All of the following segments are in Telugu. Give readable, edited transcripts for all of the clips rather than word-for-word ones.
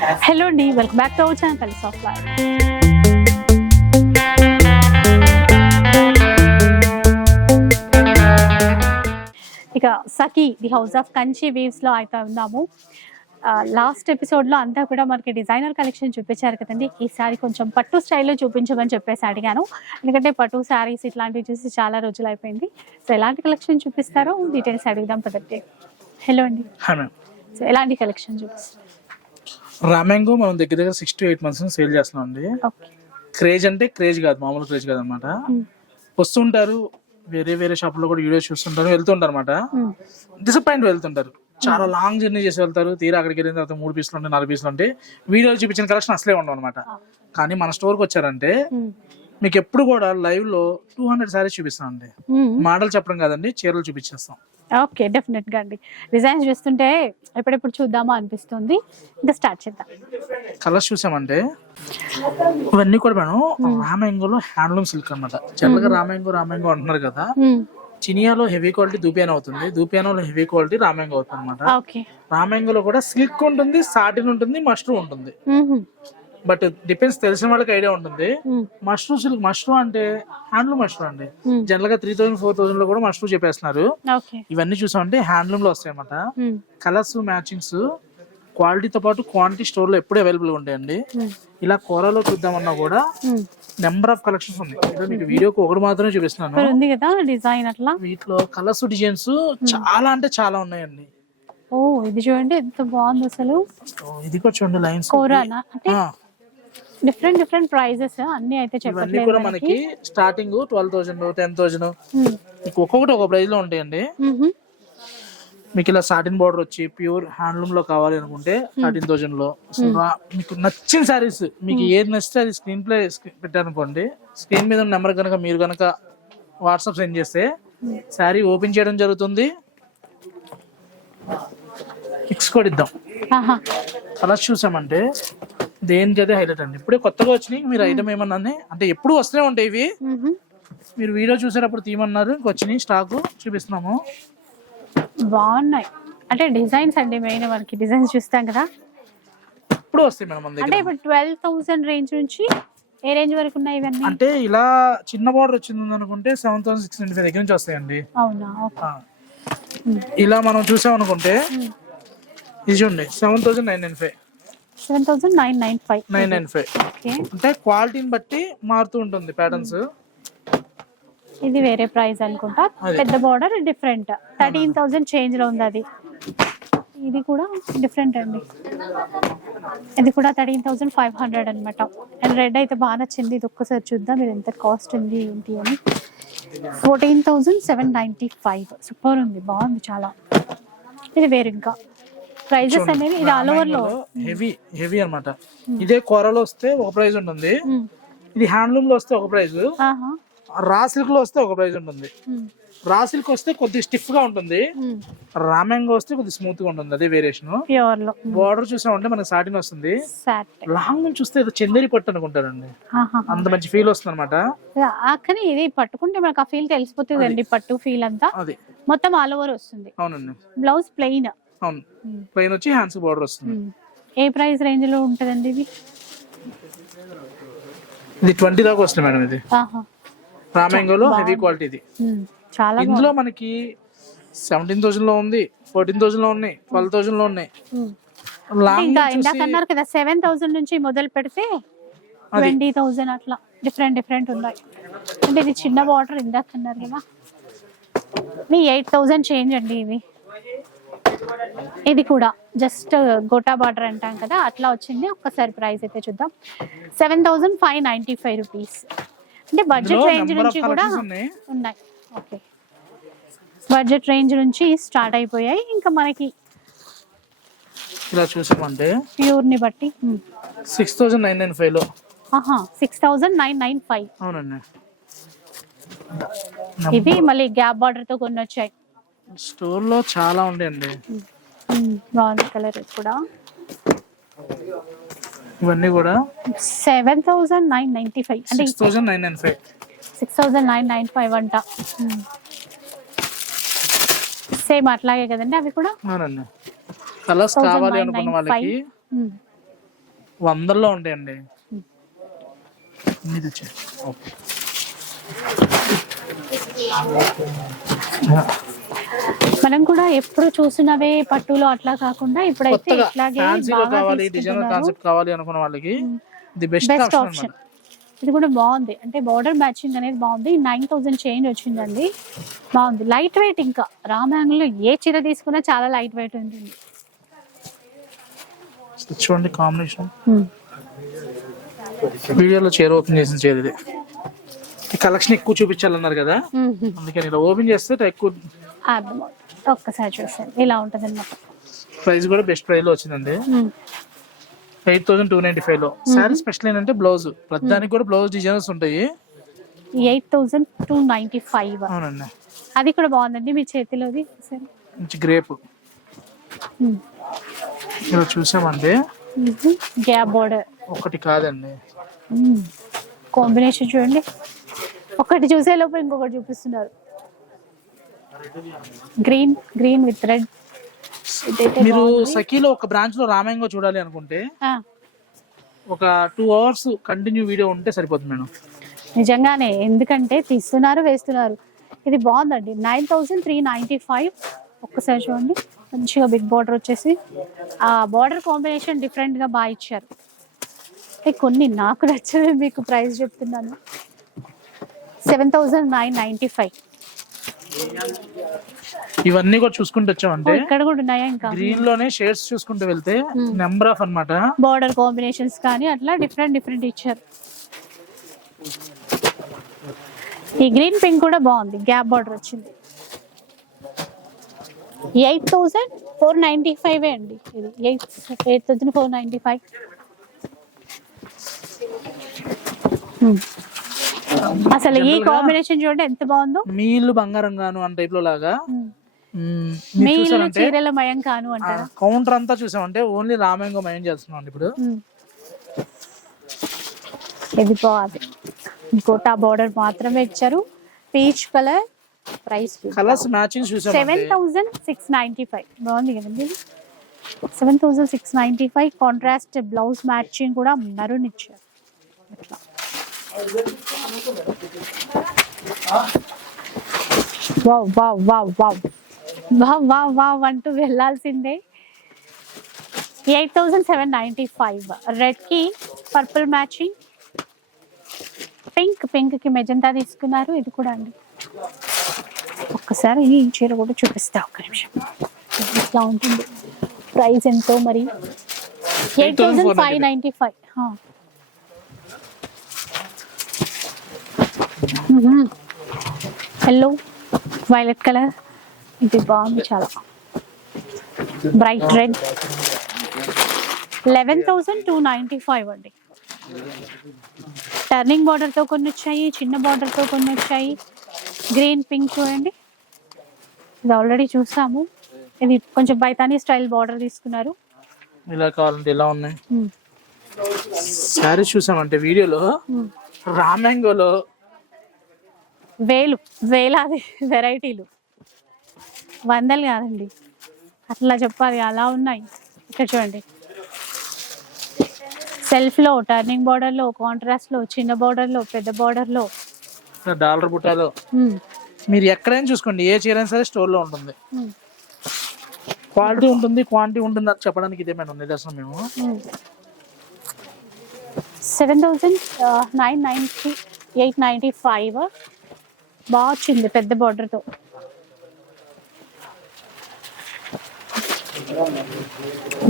హలో అండి, welcome back to our channel colours of life. ఇక Sakhi the house of Kanchi weaves లో అయితే ఉన్నాము. లాస్ట్ ఎపిసోడ్లో అంతా కూడా మనకి డిజైనర్ కలెక్షన్ చూపించారు కదండి. ఈసారి కొంచెం పట్టు స్టైల్లో చూపించమని చెప్పేసి అడిగాను, ఎందుకంటే పట్టు శారీస్ ఇట్లాంటివి చూసి చాలా రోజులు అయిపోయింది. సో ఎలాంటి కలెక్షన్ చూపిస్తారో డీటెయిల్స్ అడుగుదాం పదండి. హలో అండి, సో ఎలాంటి కలెక్షన్ చూపిస్తారు? రామ్యాంగో మనం దగ్గర దగ్గర 6 to 8 months సేల్ చేస్తున్నాం అండి. క్రేజ్ అంటే క్రేజ్ కాదు, మామూలు క్రేజ్ కాదు అనమాట. వస్తుంటారు, వేరే వేరే షాపుల్లో కూడా వీడియోస్ చూస్తుంటారు, వెళ్తుంటారు అనమాట. డిసప్పాయింట్ వెళ్తుంటారు, చాలా లాంగ్ జర్నీ చేసి వెళ్తారు. తీరా అక్కడికి వెళ్ళిన తర్వాత 3 పీసులు ఉంటాయి, 4 పీసులు ఉంటాయి. వీడియోలు చూపించిన కలెక్షన్ అసలే ఉండవు అనమాట. కానీ మన స్టోర్కి వచ్చారంటే మీకు ఎప్పుడు కూడా లైవ్ లో 200 సారీస్ చూపిస్తాం అండి. మోడల్ చెప్పడం కాదండి, చీరలు చూపించేస్తాం. ఓకే, డెఫినెట్ గా అండి. డిజైన్స్ చూస్తుంటే ఎప్పుడెప్పుడు చూద్దామా అనిపిస్తుంది. ఇంకా స్టార్ట్ చేద్దాం. కలర్స్ చూసామంటే ఇవన్నీ కూడా మేడం రామ్యాంగోలో హ్యాండ్లూమ్ సిల్క్ అనమాట. జనరల్గా రామ్యాంగో అంటున్నారు కదా, చినియాలో హెవీ క్వాలిటీ దూపియానా అవుతుంది, దూపియానాలో హెవీ క్వాలిటీ రామ్యాంగో అవుతుంది అనమాట. రామ్యాంగోలో కూడా సిల్క్ ఉంటుంది, సాటిన్ ఉంటుంది, మష్రూమ్ ఉంటుంది. బట్ డిపెండ్స్, తెలిసిన వాళ్ళకి ఐడియా ఉంటుంది. మష్రూమ్ సిల్క్, మష్రూమ్ అంటే హ్యాండ్లూమ్ మష్రూమ్ అండి. జనరల్ గా 3000, 4000 లో కూడా మష్రూమ్ చెప్పేస్తున్నారు. ఇవన్నీ చూసామంటే హ్యాండ్లూమ్ లో వస్తాయి అన్నమాట. కలర్స్ మ్యాచింగ్స్, క్వాలిటీతో పాటు క్వాంటిటీ స్టోర్ లో ఎప్పుడు అవైలబుల్ ఉంటాయండి. ఇలా కూరలో చూద్దామన్నా కూడా నెంబర్ ఆఫ్ కలెక్షన్స్ ఉన్నాయి. మీకు వీడియోకి ఒకటి మాత్రమే చూపిస్తున్నాను. డిజైన్ అట్లా వీటిలో కలర్స్ డిజైన్స్ చాలా అంటే చాలా ఉన్నాయండి. ఓ, ఇది చూడండి ఎంత బాగుంది అసలు. ఇది కూడా చూడండి, లైన్స్ డిఫరెంట్ ప్రైజెస్ అన్ని అయితే చెప్పట్లేదు. కూడా మనకి స్టార్టింగ్ 12,000, 10,000 ఒక్కొక్కటి ఒక ప్రైస్ లో ఉంటాయండి. మీకు ఇలా సాటిన్ బోర్డర్ వచ్చి ప్యూర్ హ్యాండ్లూమ్ లో కావాలి అనుకుంటే 13,000 లో. మీకు నచ్చిన సారీస్, మీకు ఏది నచ్చితే అది స్క్రీన్ ప్లే పెట్టారనుకోండి, స్క్రీన్ మీద ఉన్న నెంబర్ కనుక మీరు కనుక వాట్సాప్ సెండ్ చేస్తే శారీ ఓపెన్ చేయడం జరుగుతుంది. పిక్స్ కూడా ఇద్దాం. కలర్స్ చూసామంటే దేనికి అదే హైలైట్ అండి. ఇప్పుడే కొత్తగా వచ్చినాయి. మీరు ఐటమ్ ఏమన్నా అంటే ఎప్పుడు వస్తూనే ఉంటాయి ఇవి. మీరు వీడియో చూసేటప్పుడు తీయమన్నారు, వచ్చినాయి స్టాక్ చూపిస్తున్నాము. బాగున్నాయి అంటే డిజైన్స్ అండి, మెయిన్ మనకి డిజైన్స్ చూస్తాం కదా, ఇప్పుడు వస్తాయి మేడం మన దగ్గర. అంటే ఇప్పుడు 12,000 రేంజ్ నుంచి ఏ రేంజ్ వరకు ఉన్నాయి ఇవన్నీ? అంటే ఇలా చిన్న బార్డర్ వచ్చింది అనుకుంటే 7,695 దగ్గర నుంచి వస్తాయండి. అవునా? ఇలా మనం చూసాం అనుకుంటే ఇది చూడండి 7,995. 7,995. అంటే క్వాలిటీని బట్టి మారుతూ ఉంటుంది ప్యాటర్న్స్. ఇది వేరే ప్రైస్ అనుకుంటా, పెద్ద బార్డర్ డిఫరెంట్. 13,000 చేంజ్ లో ఉంది అది. ఇది కూడా డిఫరెంట్ అండి, ఇది కూడా 13,500 అనమాట. అండ్ రెడ్ అయితే బాగా నచ్చింది. ఇది ఒక్కసారి చూద్దాం మీరు ఎంత కాస్ట్ ఉంది ఏంటి అని. 14,795. సూపర్ ఉంది, బాగుంది చాలా. ఇది వేరు ఇంకా ప్రైజెస్ అనేవి. ఇది ఆల్ ఓవర్ లో హెవీ అన్నమాట. ఇదే కూరలో వస్తే ఒక ప్రైస్ ఉంటుంది, ఇది హ్యాండ్లూమ్ లో వస్తే ఒక ప్రైస్, రా సిల్క్ లో వస్తే ఒక ప్రైస్ ఉంటుంది. రా సిల్క్ వస్తే కొద్దిగా స్టిఫ్ గా ఉంటుంది, రామ్యాంగో వస్తే కొద్దిగా స్మూత్ గా ఉంటుంది. అదే వేరియేషన్. బార్డర్ చూసామంటే మనకి సాటిన్ వస్తుంది. లాంగ్ నుంచి చూస్తే ఏదో చందేరి పట్టు అనుకుంటారండి, అంత మంచి ఫీల్ వస్తుంది అనమాట. కానీ ఇది పట్టుకుంటే మనకు ఆ ఫీల్ తెలిసిపోతుంది అండి, పట్టు ఫీల్ అంతా. అది మొత్తం ఆల్ ఓవర్ వస్తుంది. అవునండి. Blouse plain. అవును, ప్లెయిన్ వచ్చి హ్యాండ్స్ బార్డర్ వస్తుంది. ఏ ప్రైస్ రేంజ్ లో ఉంటదండి ఇది? ఇది 20 దాకా వస్తుంది మేడం. ఇది రామ్యాంగోలో హెవీ క్వాలిటీ. ఇది చాలా. ఇందులో మనకి 17,000 లో ఉంది, 14,000 లో ఉన్నాయి, 12,000 లో ఉన్నాయి. ఇందాక అన్నారు కదా 7,000 నుంచి మొదలు పెడితే 20,000 అట్లా డిఫరెంట్ ఉన్నాయి. అంటే ఇది చిన్న బార్డర్ ఇందాక అన్నారు కదా, మీ 8,000 చేంజ్ అండి ఇది. ఇది కూడా జస్ట్ గోటా బార్డర్ అంటాం కదా, అట్లా వచ్చింది. ఒక్కసారి ప్రైస్ అయితే చూద్దాం. 7,595 రూపీస్. అంటే బడ్జెట్ రేంజ్ నుంచి కూడా ఉన్నాయి. ఓకే, బడ్జెట్ రేంజ్ నుంచి స్టార్ట్ అయిపోయాయి. ఇంకా మనకి ఇలా చూసామంటే ప్యూర్ ని బట్టి 6,995 లో. 6,995. అవునండి. ఇవి మళ్ళీ గ్యాప్ బార్డర్ తో కొన్ని వచ్చాయి. స్టోర్ లో చాలా ఉండేయండి. బాగుంది కలర్ కూడా. ఇవన్నీ కూడా 7,995 అంటే 6,995. 6,995 అంట. సేమ్ అట్లాగే కదండి అవి కూడా. కలర్స్ కావాలి అనుకున్న వాళ్ళకి వందల్లో ఉంటాయండి. ఇది వచ్చి ఓకే. మనం కూడా ఎప్పుడు చూసినవే పట్టులో అట్లా కాకుండా ఇప్పుడైతే కొత్తగా ఇట్లాగే ఫ్యాన్సీలో బాగా కావాలి, డిజైనర్ కాన్సెప్ట్ కావాలి అనుకున్న వాళ్ళకి the best best option option. అన్నమాట. ఇది కూడా బాగుంది, అంటే బార్డర్ మ్యాచింగ్ అనేది బాగుంది. 9000 చేంజ్ వచ్చిందండి, బాగుంది. లైట్ వెయిట్, ఇంకా రామాంగులో ఏ చీర తీసుకున్నా చాలా లైట్ వెయిట్ ఉంటుంది. చూడండి కాంబినేషన్. వీడియోలో చీర ఓపెన్ చేసిన చీర ఇది. ఈ కలెక్షన్ ఎక్కువ చూపించాలన్నారు కదా, అందుకని ఇలా ఓపెన్ చేస్తే ఎక్కువ ఒక్కసారి చూసాను ఇలా ఉంటుంది అన్నమాట. ప్రైస్ కూడా బెస్ట్ ప్రైస్ లో వచ్చిందండి. 8295 లో. సారీ స్పెషల్ ఏంటంటే బ్లౌజ్, ప్రతిదానికి కూడా బ్లౌజ్ డిజైన్స్ ఉంటాయి. 8295. అవునండి, అది కూడా బాగుందండి మీ చేతిలోది. మంచి గ్రేప్ ఇలా చూసామండి. గ్యాప్ బోర్డర్ ఒకటి కాదండి, కాంబినేషన్ చూడండి. ఒకటి చూసే లోపు ఇంకొకటి చూపిస్తున్నారు. Green green with red. మీరు సఖీలో ఒక బ్రాంచ్ లో రామాయంగో చూడాలి అనుకుంటే ఒక 2 hours కంటిన్యూ వీడియో ఉంటే సరిపోతుంది మేడం. నిజంగానే, ఎందుకంటే తీస్తున్నారు వేస్తున్నారు. ఇది బాగుందండి. 9395. ఒక్కసారి చూడండి, మంచిగా బిగ్ బార్డర్ వచ్చేసి ఆ బార్డర్ కాంబినేషన్ డిఫరెంట్ గా బాగా ఇచ్చారు. కొన్ని నాకు నచ్చవి మీకు ప్రైస్ చెప్తున్నాను. 7995. ఇవన్నీ కూడా చూసుకుంటూ వచ్చామంటే ఇక్కడ కూడా ఉన్నాయా ఇంకా గ్రీన్ లోనే షేడ్స్ చూసుకుంటూ వెళ్తే నెంబర్ ఆఫ్ అన్నమాట. బార్డర్ కాంబినేషన్స్ కానీ అట్లా డిఫరెంట్ డిఫరెంట్ ఇచ్చారు. ఈ గ్రీన్ పింక్ కూడా బాగుంది, గ్యాప్ బార్డర్ వచ్చింది. 8495 అండి ఇది. 8495. అసలు ఈ కాంబినేషన్ చూడండి ఎంత బాగుందో. మీ ఇల్లు బంగారం గాను అన్న టైప్ లో లాగా మీ ఇల్లు చీరల మయం కాను అంటారా. కౌంటర్ అంతా చూసామంటే ఓన్లీ రామాయంగో మయం చేస్తున్నాం ఇప్పుడు. ఇది బాగుంది, కోటా బార్డర్ మాత్రమే ఇచ్చారు. Peach colour. Price colours matching చూసాం. 7695. బాగుంది కదండి. 7695. కాంట్రాస్ట్ బ్లౌజ్ మ్యాచింగ్ కూడా మెరూన్ ఇచ్చారు. Wow wow wow wow wow wow wow అంటూ వెళ్ళాల్సిందే. 8795. రెడ్ కి పర్పుల్ మ్యాచింగ్. పింక్ కి మెజంతా తీసుకున్నారు. ఇది కూడా అండి, ఒక్కసారి ఈ చీర కూడా చూపిస్తా, ఒక్క నిమిషం. ఇట్లా ఉంటుంది. ప్రైస్ ఎంతో మరి. 8595. Yellow violet colour. ఇది బాగుంది చాలా. Bright red. 11295 అండి. టర్నింగ్ బార్డర్ తో కొన్ని వచ్చాయి, చిన్న బార్డర్ తో కొన్ని వచ్చాయి. గ్రీన్ పింక్ చూడండి, ఇది ఆల్రెడీ చూసాము. ఇది కొంచెం బైతానీ స్టైల్ బార్డర్ తీసుకున్నారు. ఇలా కావాలంటే ఇలా ఉన్నాయి శారీస్. చూసామంటే వీడియోలో రామాయంగోలో వేలాది వెరైటీలు, వందలు కాదండి అట్లా చెప్పాలి, అలా ఉన్నాయి. ఇక్కడ చూడండి, సెల్ఫ్ లో, టర్నింగ్ బార్డర్ లో, కాంట్రాస్ట్ లో, చిన్న బార్డర్ లో, పెద్ద బార్డర్ లో, డాలర్ బుట్టాలో. మీరు ఎక్కడైనా చూసుకోండి, ఏ చీర అయినా సరే స్టోర్ లో ఉంటుంది. క్వాలిటీ ఉంటుంది, క్వాంటిటీ ఉంటుంది అని చెప్పడానికి ఇదే మేడం నిదర్శనం. మేము 799895. బాగా వచ్చింది పెద్ద బార్డర్ తో.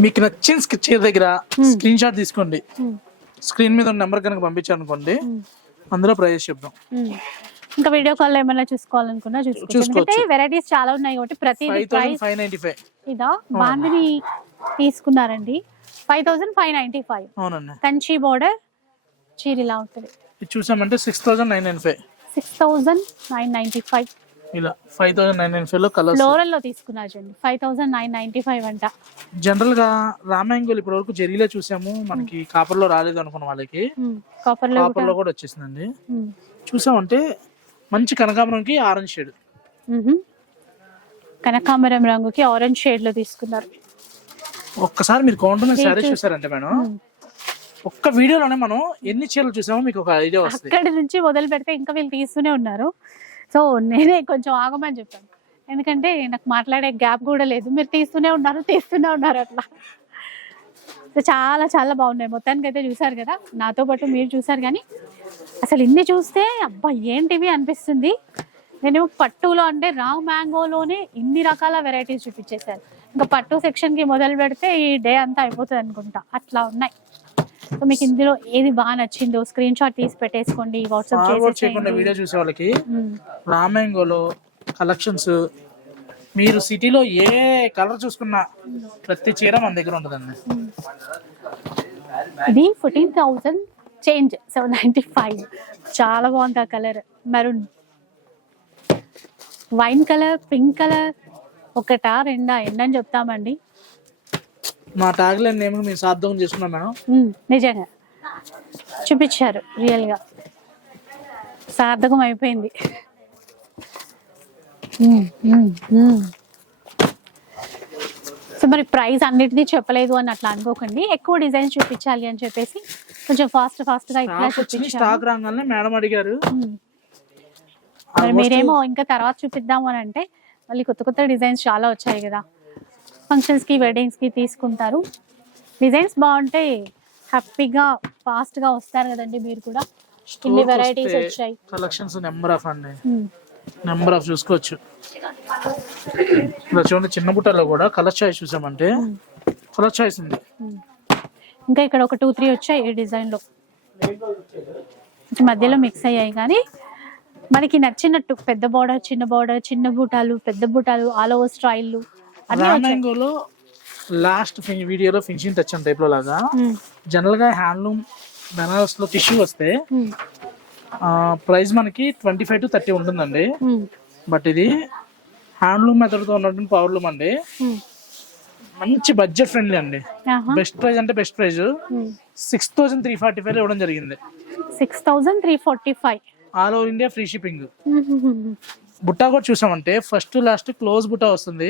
మీకు నచ్చిన చీర దగ్గర స్క్రీన్ షాట్ తీసుకోండి. స్క్రీన్ మీద నెంబర్ కనుక పంపించారు అనుకోండి, అందులో ప్రైస్ చెప్దాం. ఇంకా వీడియో కాల్ ఏమైనా చూసుకోవాలనుకున్నా చూసుకోవచ్చు. వెరైటీస్ చాలా ఉన్నాయి కాబట్టి ప్రతి 5595. ఇదా బాందిని తీసుకున్నారండి. 5595. అవునండి. కంచి బోర్డర్ చీర ఇలా ఉంటుంది. ఇది చూసామంటే 6995. 6995. ఇలా 5995 లో కలర్స్ ఫ్లోరల్ లో తీసుకున్నారు చూడండి. 5995 అంట. జనరల్ గా రామాయంగోలు ఇప్పటి వరకు జరీలో చూసాము, మనకి కాపర్ లో రాలేదు అనుకున్న వాళ్ళకి కాపర్ లో కూడా వచ్చేసిందండి. చూసామంటే మంచి కనకాంబరంకి ఆరెంజ్ షేడ్. కనకాంబరం రంగుకి ఆరెంజ్ షేడ్ లో తీసుకున్నారు. ఒక్కసారి మీరు కౌంటర్ శారీ చూసారంటే మేడం ఒక్క వీడియోలోనే మనం ఎన్ని చీరలు చూసామో మీకు ఒక ఐడియా వస్తుంది. అక్కడి నుంచి మొదలు పెడితే ఇంకా వీళ్ళు తీస్తూనే ఉన్నారు. సో నేనే కొంచెం ఆగమని చెప్పాను, ఎందుకంటే నాకు మాట్లాడే గ్యాప్ కూడా లేదు. మీరు తీస్తూనే ఉన్నారు అట్లా. సో చాలా చాలా బాగున్నాయి. మొత్తానికి అయితే చూసారు కదా, నాతో పాటు మీరు చూసారు. కానీ అసలు ఇన్ని చూస్తే అబ్బా ఏంటివి అనిపిస్తుంది. నేను పట్టులో అంటే రావ్ మ్యాంగోలోనే ఇన్ని రకాల వెరైటీస్ చూపించేశాను. ఇంకా పట్టు సెక్షన్కి మొదలు పెడితే ఈ డే అంతా అయిపోతుంది అనుకుంటా, అట్లా ఉన్నాయి. సో మీకు ఇందులో ఏది బాగా నచ్చిందో స్క్రీన్ షాట్ తీసి పెట్టేసుకోండి, వాట్సాప్ చేయకుండా వీడియో చూసే వాళ్ళకి రావ్ మ్యాంగోలో కలెక్షన్స్ మీరు సిటీలో ఏ కలర్ చూసుకున్నా ప్రతి చీర మన దగ్గర ఉంటుందండి. ఇది 14,000 చేంజ్, 795. చాలా బాగుంది ఆ colour. Maroon, wine colour, pink colour. ఒకటా రెండా ఎన్నని చెప్తామండి. మా ట్యాగ్లైన్ నేమ్ మీరు సార్థకం చేసుకున్నాం మేడం. నిజంగా చూపించారు, రియల్ గా సార్థకం అయిపోయింది. సో మరి ప్రైస్ అన్నిటినీ చెప్పలేదు అని అట్లా అనుకోకండి, ఎక్కువ డిజైన్స్ చూపించాలి అని చెప్పేసి కొంచెం ఫాస్ట్ గా ఇట్లా స్టాక్ రాగానే మేడం అడిగారు. మరి మీరేమో ఇంకా తర్వాత చూపిద్దాము అని అంటే మళ్ళీ కొత్త డిజైన్స్ చాలా వచ్చాయి కదా, ఫంక్షన్స్ కి వెడ్డింగ్స్ కి తీసుకుంటారు. డిజైన్స్ బాగుంటే హ్యాపీగా ఫాస్ట్ గా వస్తారు కదండి. మీరు కూడా ఇన్ని వెరైటీస్ వచ్చాయి, కలెక్షన్స్ నెంబర్ ఆఫ్ చూసుకోవచ్చు. ఇలా చూడండి, చిన్న బుట్టలో కూడా కలర్ చాయిస్ చూసామంటే కలర్ చాయిస్ ఉంది. ఇంకా ఇక్కడ ఒక 2-3 వచ్చాయి ఈ డిజైన్ లో, మధ్యలో మిక్స్ అయ్యాయి. కానీ మనకి నచ్చినట్టు పెద్ద బోర్డర్, చిన్న బూటాలు, పెద్ద బూటాలు, ఆల్ ఓవర్ స్టైల్. రామ్యాంగోలో లాస్ట్ వీడియోలో ఫినిషింగ్ టచ్ టైప్ లో లాగా జనరల్ గా హ్యాండ్లూమ్ బెనారస్ లో టిష్యూ వస్తే ప్రైస్ మనకి 25 to 30 ఉంటుందండి. బట్ ఇది హ్యాండ్లూమ్ మెథడ్ తో ఉన్నటువంటి పవర్లూమ్ అండి. మంచి బడ్జెట్ ఫ్రెండ్లీ అండి. బెస్ట్ ప్రైస్ అంటే బెస్ట్ ప్రైస్ 6,345 ఇవ్వడం జరిగింది. 6,345 all over India free shipping. బుట్టా కూడా చూసామంటే ఫస్ట్ లాస్ట్ క్లోజ్ బుట్టా వస్తుంది,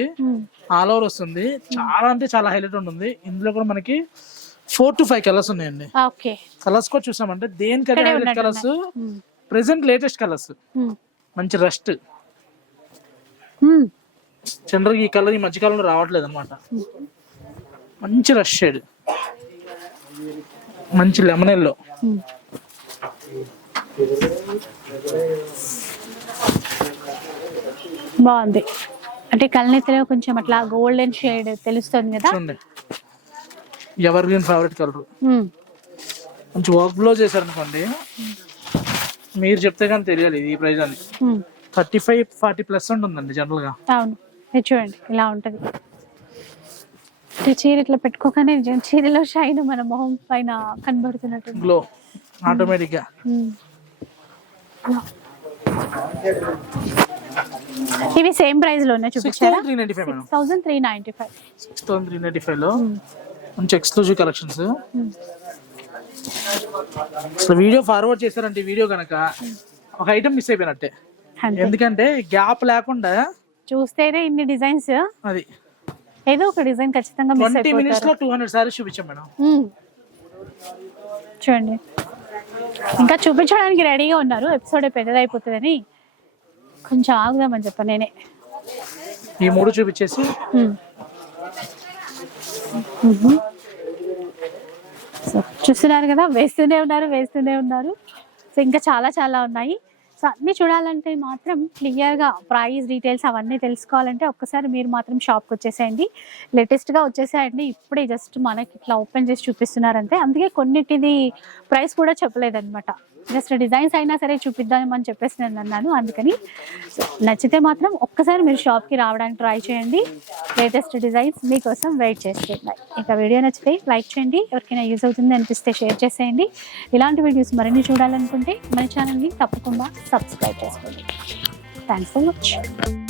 ఆల్ ఓవర్ వస్తుంది. చాలా అంటే చాలా హైలైట్ ఉంటుంది. ఇందులో కూడా మనకి 4 to 5 కలర్స్ ఉన్నాయండి. కలర్స్ కూడా చూసామంటే దేనికదే highlight colours, present latest colours. మంచి రస్ట్, జనరల్ ఈ కలర్ ఈ మధ్యకాలంలో రావట్లేదు అనమాట. మంచి రష్ షేడ్, మంచి లెమన్ ఎల్లో. బాగుంది. అంటే కళ్ళనెత్తలో కొంచెం అట్లా గోల్డెన్ షేడ్ తెలుస్తుంది కదా. Evergreen favourite colour. మంచి వర్క్ బ్లో చేశారు అనుకోండి, మీరు చెప్తే కానీ తెలియాలి ఈ ప్రైస్ అని. 35-40+ ఉంటుందండి జనరల్ గా. అవును, చూడండి ఇలా ఉంటది. చీర ఇట్లా పెట్టుకోగానే చీరలో షైన్ మన మొహం పైన కనబడుతున్నట్టు గ్లో ఆటోమేటిక్ గా. ఇవి సేమ్ ప్రైస్ లోనే చూపించారా? 6,395. 6,395 లో మంచి ఎక్స్క్లూజివ్ కలెక్షన్స్. అసలు వీడియో ఫార్వర్డ్ చేశారంటే వీడియో కనుక ఒక ఐటమ్ మిస్ అయిపోయినట్టే. ఎందుకంటే గ్యాప్ లేకుండా చూస్తేనే ఇన్ని డిజైన్స్, అది ఏదో ఒక డిజైన్ ఖచ్చితంగా మిస్ అయిపోతారు. 20 minutes లో 200 సారీస్ చూపించాం మేడం. చూడండి, ఇంకా చూపించడానికి రెడీగా ఉన్నారు. ఎపిసోడ్ పెద్దదైపోతుందని కొంచెం ఆగుదామని చెప్ప నేనే. ఈ 3 చూపించేసి చూస్తున్నారు కదా, వేస్తూనే ఉన్నారు. సో ఇంకా చాలా చాలా ఉన్నాయి. సో అన్నీ చూడాలంటే మాత్రం క్లియర్గా ప్రైస్ డీటెయిల్స్ అవన్నీ తెలుసుకోవాలంటే ఒక్కసారి మీరు మాత్రం షాప్కి వచ్చేసేయండి. లేటెస్ట్గా వచ్చేసేయండి. ఇప్పుడే జస్ట్ మనకి ఇట్లా ఓపెన్ చేసి చూపిస్తున్నారంటే, అందుకే కొన్నిటిది ప్రైస్ కూడా చెప్పలేదన్నమాట. జస్ట్ డిజైన్స్ అయినా సరే చూపిద్దామని చెప్పేసి నేను అన్నాను. అందుకని నచ్చితే మాత్రం ఒక్కసారి మీరు షాప్కి రావడానికి ట్రై చేయండి. లేటెస్ట్ డిజైన్స్ మీకోసం వెయిట్ చేస్తున్నాయి. ఇంకా వీడియో నచ్చితే లైక్ చేయండి, ఎవరికైనా యూజ్ అవుతుంది అనిపిస్తే షేర్ చేసేయండి. ఇలాంటి వీడియోస్ మరిన్ని చూడాలనుకుంటే మన ఛానల్ని తప్పకుండా సబ్స్క్రైబ్ చేసుకోండి. Thanks for watching.